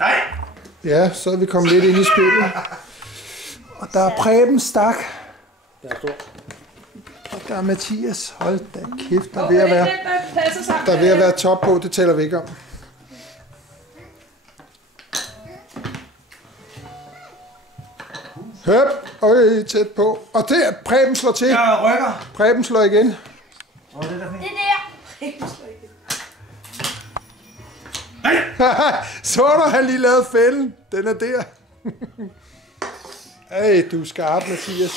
Nej! Ja, så er vi kommet lidt ind i spillet. Og der er Preben Stak. Der er stor. Og der er Mathias. Hold da kæft, der er ved at være top på. Det taler vi ikke om. Høp, øj, tæt på. Og det Preben slår til. Jeg rykker. Preben slår igen. Det er der. Preben slår igen. Så har han lige lavet fælden. Den er der. Ej, du er skarp, Mathias.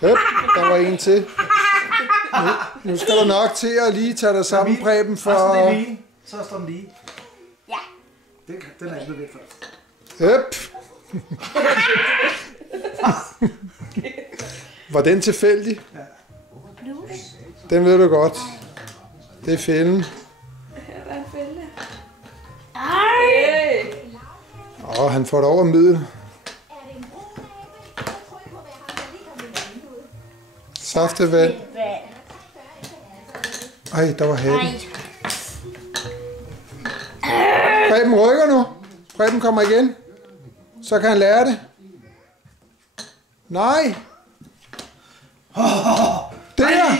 Høp, der var en til. Nu skal du nok til at lige tage dig sammen, Preben, for... Så står den lige. Ja. Den er ikke nødvendig for. Høp. Var den tilfældig? Ja. Den ved du godt. Det er fælden. Her er en fælde. Ej! Han får det over middel. Saftevand. Ej, der var hatten. Preben rykker nu. Preben kommer igen. Så kan han lære det. Nej. Der.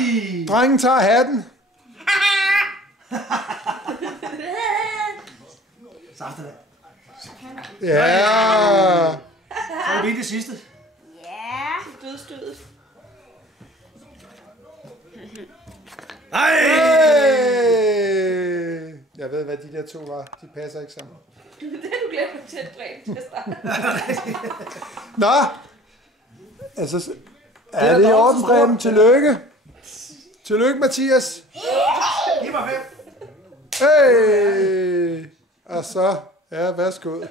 Drengen tager hatten. Saftevand. Ja. Så er det det sidste. Ja. Dødstødet. Nej! Hey! Jeg ved, hvad de der to var. De passer ikke sammen. Det har du glemt til at Preben til at starte. Nå! Altså, er det i orden, Preben? Tillykke. Tillykke, Mathias. Giv mig 5. Hey! Og så, ja, værsgo.